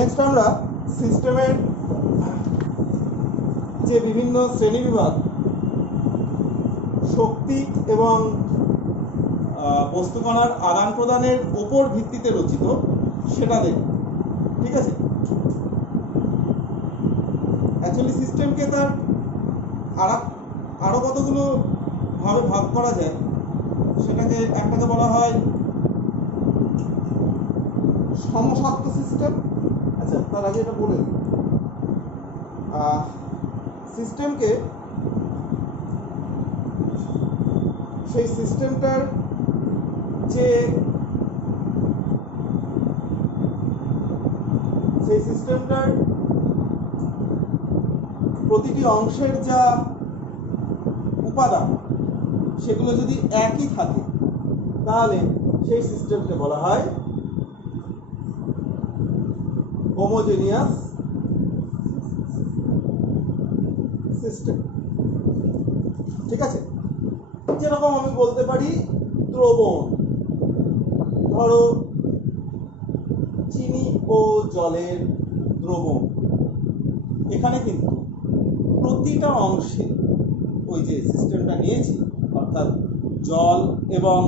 Next আমরা সিস্টেমের যে বিভিন্ন শ্রেণীবিভাগ শক্তি এবং বস্তুকণার আদান প্রদানের উপর ভিত্তিতে রচিত সেটা দেখব। ঠিক আছে, অ্যাকচুয়ালি সিস্টেমকে তার আরো কতগুলো ভাবে ভাগ করা যায়। সেটাকে একটাকে বলা হয় সমসত্ব সিস্টেম। আচ্ছা, তার আগে এটা বলে দিই, সিস্টেমকে সেই সিস্টেমটার প্রতিটি অংশের যা উপাদান সেগুলো যদি একই থাকে তাহলে সেই সিস্টেমকে বলা হয় হোমোজেনিয়াস সিস্টেম। ঠিক আছে, যেরকম আমি বলতে পারি দ্রবণ, ধরো চিনি ও জলের দ্রবণ, এখানে কিন্তু প্রতিটা অংশে ওই যে সিস্টেমটা নিয়েছি অর্থাৎ জল এবং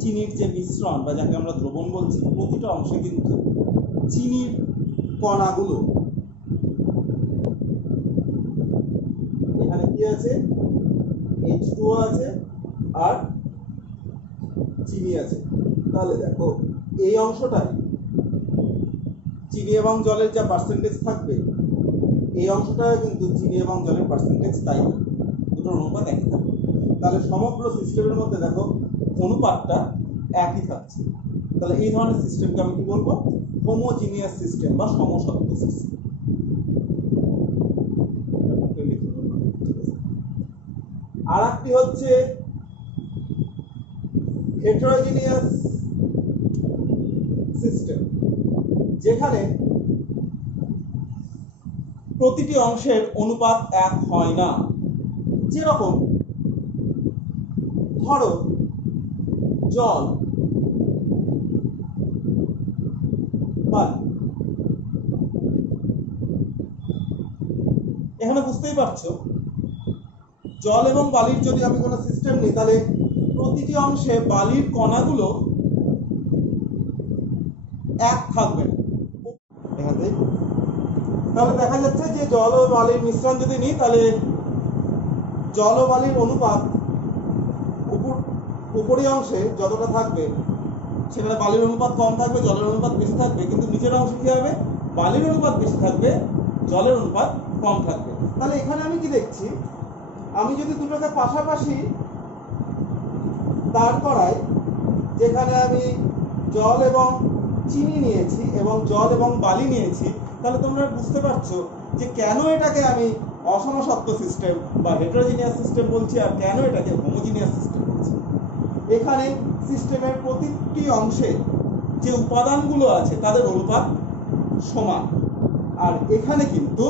চিনির যে মিশ্রণ বা যাকে আমরা দ্রবণ বলছি, প্রতিটা অংশে কিন্তু চিনির কণাগুলো এখানে কি আছে, H2O আছে আর চিনি আছে। তাহলে দেখো এই অংশটাই চিনি এবং জলের যা পার্সেন্টেজ থাকবে, এই অংশটা কিন্তু চিনি এবং জলের পার্সেন্টেজ তাই থাকবে, দুটোর অনুপাত একই থাকবে। তাহলে সমগ্র সিস্টেমের মধ্যে দেখো অনুপাতটা একই থাকছে। তাহলে এই ধরনের সিস্টেমকে আমি কি বলবো, হোমোজিনিয়াস সিস্টেম বা সমসত্ব সিস্টেম। আর একটি হচ্ছে হেটেরোজিনিয়াস সিস্টেম, যেখানে প্রতিটি অংশের অনুপাত এক হয় না। যেরকম ধরো জল, বালি, এখানে বুঝতেই পারছো জল এবং বালির যদি আমি কোনো সিস্টেম নিই তাহলে প্রতিটি অংশে বালির কণাগুলো এক থাকবে। তাহলে দেখা যাচ্ছে যে জল ও বালির মিশ্রণ যদি নিই তাহলে জল ও বালির অনুপাত উপরি অংশে যতটা থাকবে সেখানে বালির অনুপাত কম থাকবে, জলের অনুপাত বেশি থাকবে, কিন্তু নিচের অংশে কি হবে, বালির অনুপাত বেশি থাকবে, জলের অনুপাত কম থাকবে। তাহলে এখানে আমি কি দেখছি, আমি যদি দুটোকে পাশাপাশি দাঁড় করাই, যেখানে আমি জল এবং চিনি নিয়েছি এবং জল এবং বালি নিয়েছি, তাহলে তোমরা বুঝতে পারছো যে কেন এটাকে আমি অসমসত্ব সিস্টেম বা হেটেরোজিনিয়াস সিস্টেম বলছি আর কেন এটাকে হোমোজিনিয়াস সিস্টেম বলছি। এখানে সিস্টেমের প্রতিটি অংশে যে উপাদানগুলো আছে তাদের অনুপাত সমান, আর এখানে কিন্তু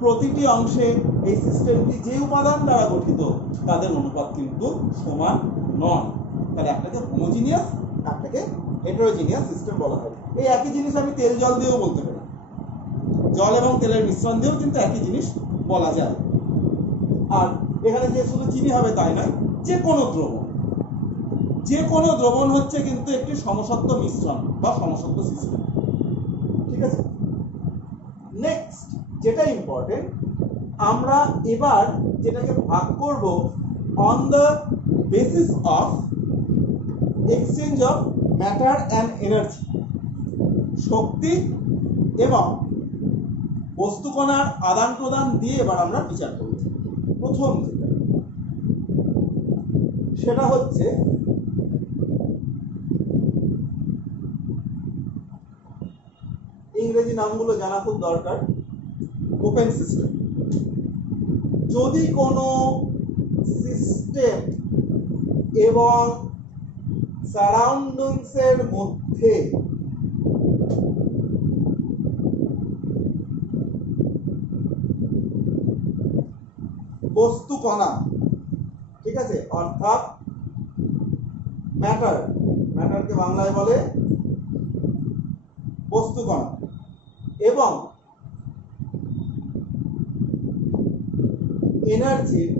প্রতিটি অংশে এই সিস্টেমটি যে উপাদান দ্বারা গঠিত তাদের অনুপাত কিন্তু সমান নয়। তাহলে একটাকে হোমোজিনিয়াস, একটাকে হেটেরোজিনিয়াস সিস্টেম বলা হয়। এই একই জিনিস আমি তেল জল দিয়েও বলতে পারি, জল এবং তেলের মিশ্রণ দিয়েও কিন্তু একই জিনিস বলা যায়। আর এখানে যে শুধু চিনি হবে তাই নয়, যে কোনো দ্রবণ হচ্ছে কিন্তু একটি সমসত্ব মিশ্রণ বা সমসত্ব সিস্টেম। ঠিক আছে, নেক্সট যেটা ইম্পর্টেন্ট, আমরা এবার যেটাকে ভাগ করব on the basis of exchange of matter and energy, শক্তি এবং বস্তুকণার আদান প্রদান দিয়ে এবার আমরা বিচার করব। প্রথম সেটা হচ্ছে ইংরেজি নামগুলো জানা খুব দরকার, ওপেন সিস্টেম। যদি কোনো সিস্টেম এবং সারাউন্ডিংস এর মধ্যে বস্তু কণা, ঠিক আছে, অর্থাৎ ম্যাটারকে বাংলায় বলে বস্তু কণা, এবং এনার্জির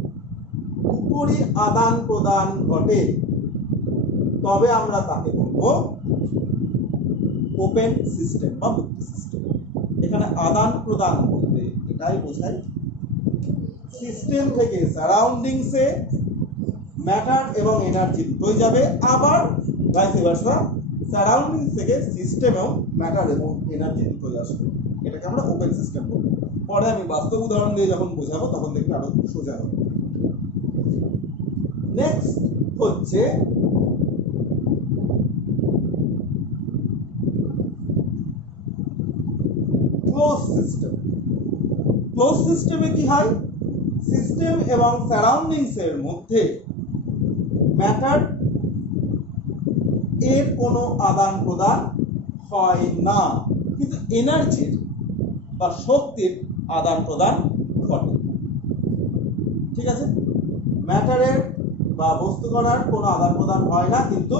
উপরই আদান প্রদান ঘটে, তবে আমরা তাকে বলবো ওপেন সিস্টেম বা মুক্ত সিস্টেম। এখানে আদান প্রদান বলতে এটাই বোঝায় সিস্টেম থেকে সারাউন্ডিংসে ম্যাটার এবং এনার্জি দুটোই যাবে, আবার ভাইস ভার্সা সারাউন্ডিংস থেকে সিস্টেমেও ম্যাটার এবং এনার্জি দুটোই আসবে। এটাকে আমরা ওপেন সিস্টেম বলবো। পরে আমি বাস্তব উদাহরণ দিয়ে যখন বোঝাবো তখন দেখবে আরো সোজা হবে। নেক্সট হচ্ছে ক্লোজ সিস্টেম। ক্লোজ সিস্টেমে কি হয়, সিস্টেম এবং সারাউন্ডিংস এর মধ্যে ম্যাটার এর কোনো আদান প্রদান হয় না, কিন্তু এনার্জির বা শক্তির আদান প্রদান ঘটে। ঠিক আছে, ম্যাটারের বা বস্তু কণার কোনো আদান প্রদান হয় না, কিন্তু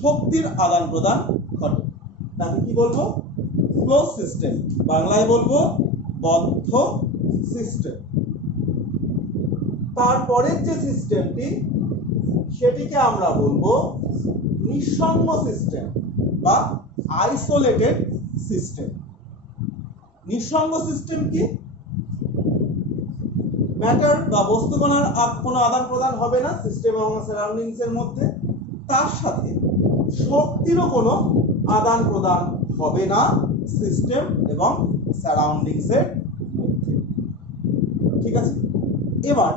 শক্তির আদান প্রদান ঘটে। তাকে কি বলবো, ক্লোজ সিস্টেম, বাংলায় বলবো বদ্ধ সিস্টেম। তারপরের যে সিস্টেমটি সেটিকে আমরা বলবো নিঃসঙ্গ সিস্টেম বা আইসোলেটেড সিস্টেম। নিঃসঙ্গ সিস্টেম কি, ম্যাটার বা বস্তু কণার কোনো আদান প্রদান হবে না সিস্টেম এবং সারাউন্ডিংস এর মধ্যে, তার সাথে শক্তিরও কোনো আদান প্রদান হবে না সিস্টেম এবং সারাউন্ডিংস এর মধ্যে। ঠিক আছে, এবার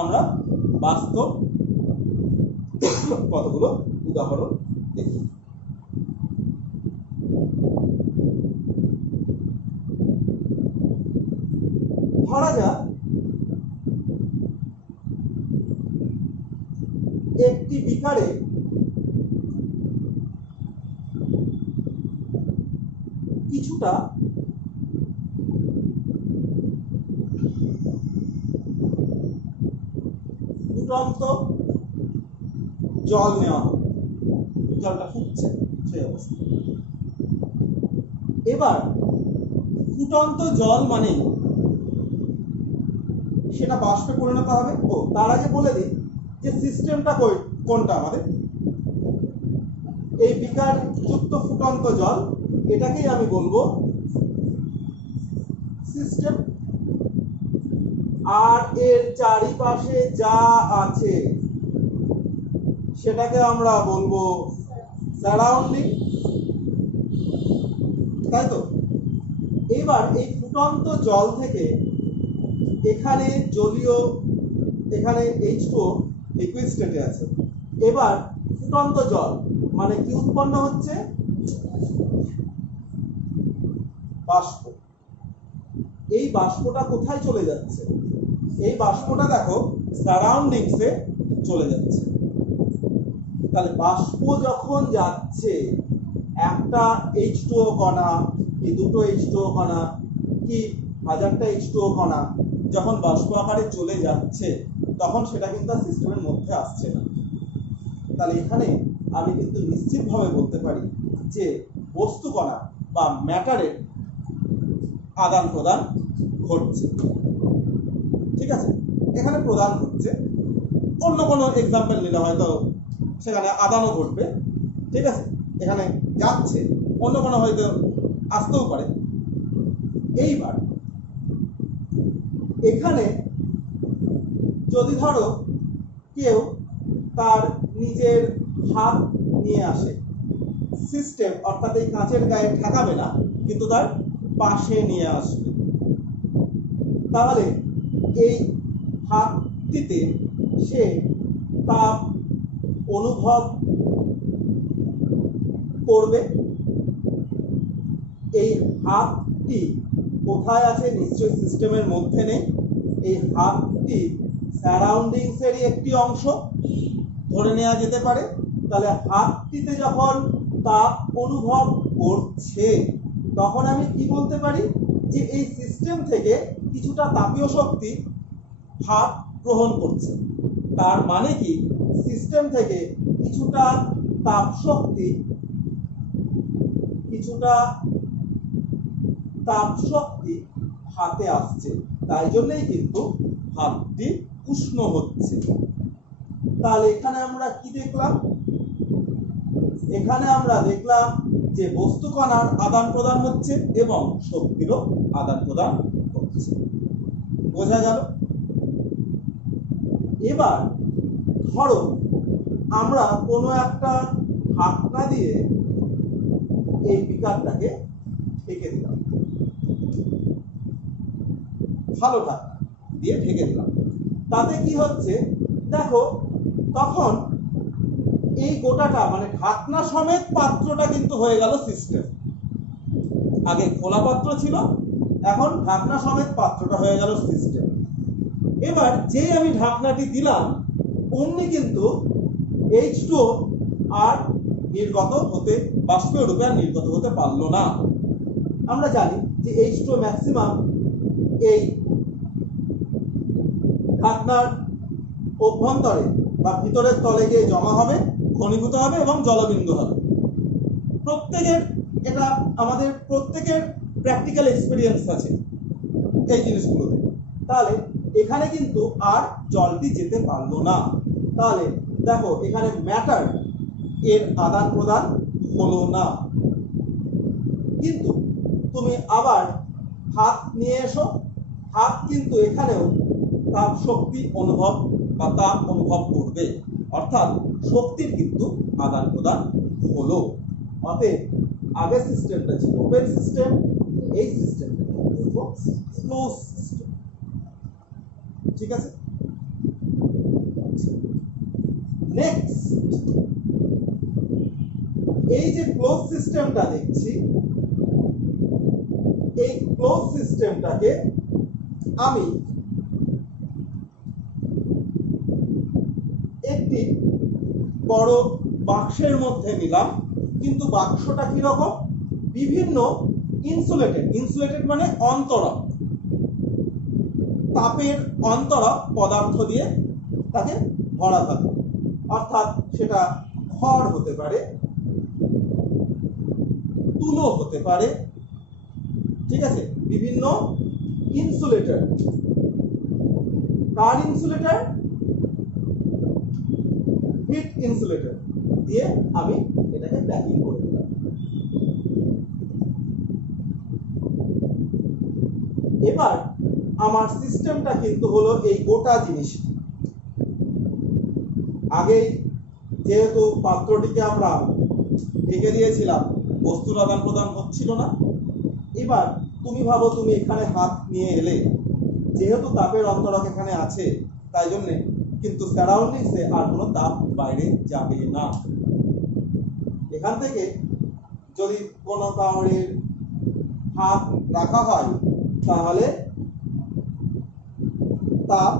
আমরা বাস্তব কতগুলো উদাহরণ দেখি। ধরা যাক একটি বিকারে কিছুটা ফুটন্ত জল নেওয়া হবে, জলটা ফুটছে সেই অবস্থা। এবার ফুটন্ত জল মানে সেটা বাষ্পে পরিণত হবে। ও তার আগে বলে দিই যে সিস্টেমটা কোনটা আমাদের, এই বিকার যুক্ত ফুটন্ত জল, এটাকেই আমি বলবো সিস্টেম। আর এর চারিপাশে যা আছে সেটাকে আমরা বলবো সারাউন্ডিং, তাই তো। এবার এই ফুটন্ত জল থেকে এখানে জলীয়, এখানে H2O লিকুইড স্টেটে আছে। এবার ফুটন্ত জল মানে কি উৎপন্ন হচ্ছে, বাষ্প। এই বাষ্পটা কোথায় চলে যাচ্ছে, এই বাষ্পটা দেখো সারাউন্ডিংসে চলে যাচ্ছে। তাহলে বাষ্প যখন যাচ্ছে, একটা H2O কণা কি দুটো H2O কণা কি হাজারটা H2O কণা যখন বাষ্প আকারে চলে যাচ্ছে, তখন সেটা কিন্তু সিস্টেমের মধ্যে আসছে না। তাহলে এখানে আমি কিন্তু নিশ্চিতভাবে বলতে পারি যে বস্তু কণা বা ম্যাটারের আদান প্রদান ঘটছে। ঠিক আছে, এখানে প্রদান হচ্ছে, অন্য কোনো এক্সাম্পল নিলে হয়তো সেখানে আদানও ঘটবে। ঠিক আছে, এখানে যাচ্ছে, অন্য কোনো হয়তো আসতেও পারে। এইবার এখানে যদি ধরো কেউ তার নিজের হাত নিয়ে আসে, সিস্টেম অর্থাৎ এই কাঁচের গায়ে ঠেকাবে না, কিন্তু তার পাশে নিয়ে আসবে, তাহলে এই হাতটিতে সে তাপ অনুভব করবে। এই হাতটি কোথায় আছে, নিশ্চয়ই সিস্টেমের মধ্যে নেই। এই হাতটি সারাউন্ডিংসেরই একটি অংশ ধরে নেওয়া যেতে পারে। তাহলে হাতটিতে যখন তাপ অনুভব করছে, তখন আমি কি বলতে পারি যে এই সিস্টেম থেকে কিছুটা তাপীয় শক্তি হাত গ্রহণ করছে। তার মানে কি, সিস্টেম থেকে কিছুটা তাপ শক্তি, কিছুটা তাপ শক্তি হাতে আসছে, তাই জন্যই কিন্তু হাতটি উষ্ণ হচ্ছে। তাহলে এখানে আমরা কি দেখলাম? এখানে আমরা দেখলাম যে বস্তু কণার আদান প্রদান হচ্ছে এবং শক্তিরও আদান প্রদান হচ্ছে। বোঝা গেল? এবার ধরো আমরা কোনো একটা ঢাকনা দিয়ে এই বিকারটাকে ঢেকে দিলাম, ভালো ঢাকনা দিয়ে ঢেকে দিলাম। তাতে কি হচ্ছে দেখো, তখন এই গোটাটা মানে ঢাকনা সমেত পাত্রটা কিন্তু হয়ে গেল সিস্টেম। আগে খোলা পাত্র ছিল, এখন ঢাকনা সমেত পাত্রটা হয়ে গেল সিস্টেম। এবার যেই আমি ঢাকনাটি দিলাম অমনি কিন্তু H2O আর নির্গত হতে, বাষ্পীয় রূপে আর নির্গত হতে পারলো না। আমরা জানি যে H2O ম্যাক্সিমাম এই ঢাকনার অভ্যন্তরে বা ভিতরের তলে গিয়ে জমা হবে, ঘনীভূত হবে এবং জলবিন্দু হবে। প্রত্যেকের এটা আমাদের প্রত্যেকের প্র্যাকটিক্যাল এক্সপেরিয়েন্স আছে এই জিনিসগুলোতে। তাহলে এখানে কিন্তু আর জলটি যেতে পারলো না। তাহলে দেখো এখানে ম্যাটার এর আদান প্রদান হলো না। কিন্তু তুমি আবার হাত নিয়ে এসো, হাত কিন্তু এখানেও তাপ শক্তি অনুভব বা তাপ অনুভব করবে, অর্থাৎ শক্তির কিন্তু আদান প্রদান হলো। অতএব আগের সিস্টেমটা ছিল ওপেন সিস্টেম, এই সিস্টেমটা ক্লোজ সিস্টেম। ঠিক আছে? নেক্সট, এই যে ক্লোজ সিস্টেমটা দেখছি, এই ক্লোজ সিস্টেমটাকে আমি একটি বড় বাক্সের মধ্যে নিলাম। কিন্তু বাক্সটা কি রকম? বিভিন্ন ইনসুলেটেড, ইনসুলেটেড মানে অন্তরক, তাপের অন্তরক পদার্থ দিয়ে তাকে ভরা থাকে। অর্থাৎ সেটা খড় হতে পারে, তুলো হতে পারে, ঠিক আছে, বিভিন্ন ইনসুলেটর। কার ইনসুলেটর? হিট ইনসুলেটর দিয়ে আমি এটাকে প্যাকিং করে দিলাম। এবার আমার সিস্টেমটা কিন্তু হলো এই গোটা জিনিসটি। আগে যেহেতু পাত্রটিকে আমরা ঢেকে দিয়েছিলাম, বস্তুর আদান প্রদান হচ্ছিল না। এবার তুমি ভাবো তুমি এখানে হাত নিয়ে এলে, যেহেতু তাপের অন্তরক এখানে আছে তাই জন্যে কিন্তু সারাউন্ডিংসে আর কোনো তাপ বাইরে যাবে না। এখান থেকে যদি কোনো কাউরের হাত রাখা হয় তাহলে তাপ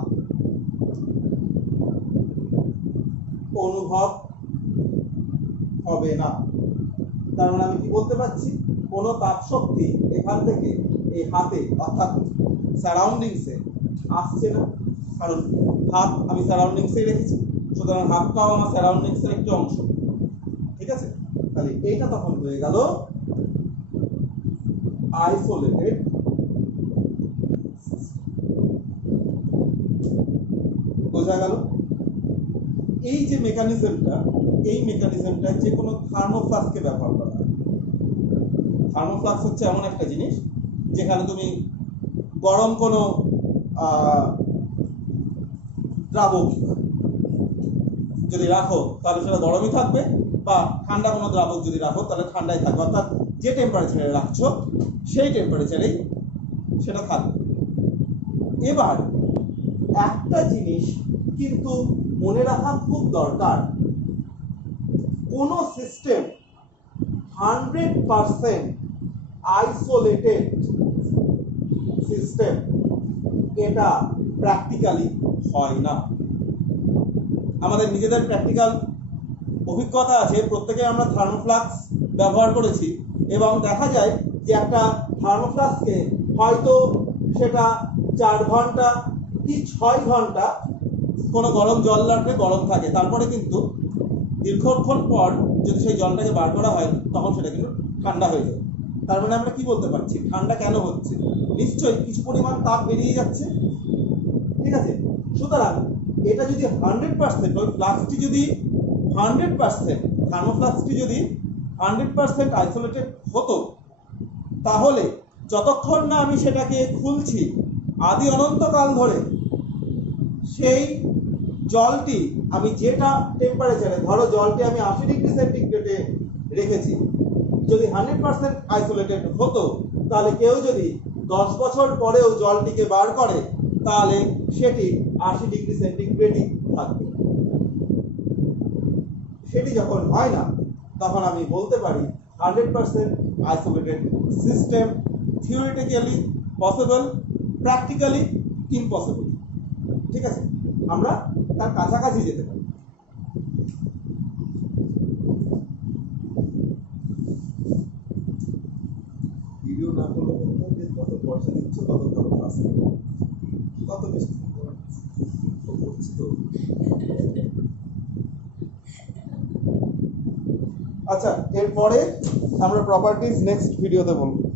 অনুভব হবে না। তার মানে আমি কি বলতে পারছি? কোনো তাপ শক্তি এখান থেকে এই হাতে অর্থাৎ সারাউন্ডিংসে আসছে না, কারণ হাত আমি সারাউন্ডিংসে রেখেছি, সুতরাং হাতটাও আমার সারাউন্ডিংসের একটি অংশ। ঠিক আছে? তাহলে এইটা তখন হয়ে গেল আইসোলেটেড সিস্টেম। বোঝা গেল? এই যে মেকানিজমটা, এই মেকানিজমটা যে কোনো থার্মোফ্লাস্কে ব্যবহার করা হয়। থার্মোফ্লাস্ক হচ্ছে এমন একটা জিনিস যেখানে তুমি গরম কোনো দ্রাবক যদি রাখো তাহলে সেটা গরমই থাকবে, বা ঠান্ডা কোনো দ্রাবক যদি রাখো তাহলে ঠান্ডাই থাকবে। অর্থাৎ যে টেম্পারেচারে রাখছো সেই টেম্পারেচারেই সেটা থাকবে। এবার একটা জিনিস কিন্তু মনে রাখা খুব দরকার, কোন সিস্টেম 100% আইসোলেটেড সিস্টেম এটা প্র্যাকটিক্যালি হয় না। আমাদের নিজেদের প্র্যাকটিক্যাল অভিজ্ঞতা আছে, প্রত্যেকে আমরা থার্মোফ্লাস্ক ব্যবহার করেছি এবং দেখা যায় যে একটা থার্মোফ্লাস্কে হয়তো সেটা 4 ঘন্টা কি 6 ঘন্টা কোনো গরম জল রাখলে গরম থাকে, তারপরে কিন্তু দীর্ঘক্ষণ পর যদি সেই জলটাকে বার করা হয় তখন সেটা কিন্তু ঠান্ডা হয়ে যায়। তার মানে আমরা কি বলতে পারছি, ঠান্ডা কেন হচ্ছে? নিশ্চয়ই কিছু পরিমাণ তাপ বেরিয়ে যাচ্ছে, ঠিক আছে। সুতরাং এটা যদি 100%, ওই ফ্লাক্সটি যদি 100%, থার্মোফ্লাক্সটি যদি 100% আইসোলেটেড হতো, তাহলে যতক্ষণ না আমি সেটাকে খুলছি আদি অনন্তকাল ধরে সেই জলটি আমি যেটা টেম্পারেচারে, ধরো জলটি আমি 80 ডিগ্রি সেন্টিগ্রেডে রেখেছি, যদি 100% আইসোলেটেড হতো, তাহলে কেউ যদি 10 বছর পরেও জলটিকে বার করে, তাহলে সেটি 80 ডিগ্রি সেন্টিগ্রেডই থাকবে। সেটি যখন হয় না, তখন আমি বলতে পারি 100% isolated system theoretically possible, practically impossible, ঠিক আছে। আমরা তার কাছাকাছি যেতে পারি। ভিডিও না করলে কত পয়সা দিচ্ছ, কত ভালো ক্লাস কত বেশি করছি তো। আচ্ছা, এরপরে আমরা প্রপার্টিজ নেক্সট ভিডিওতে বলবো।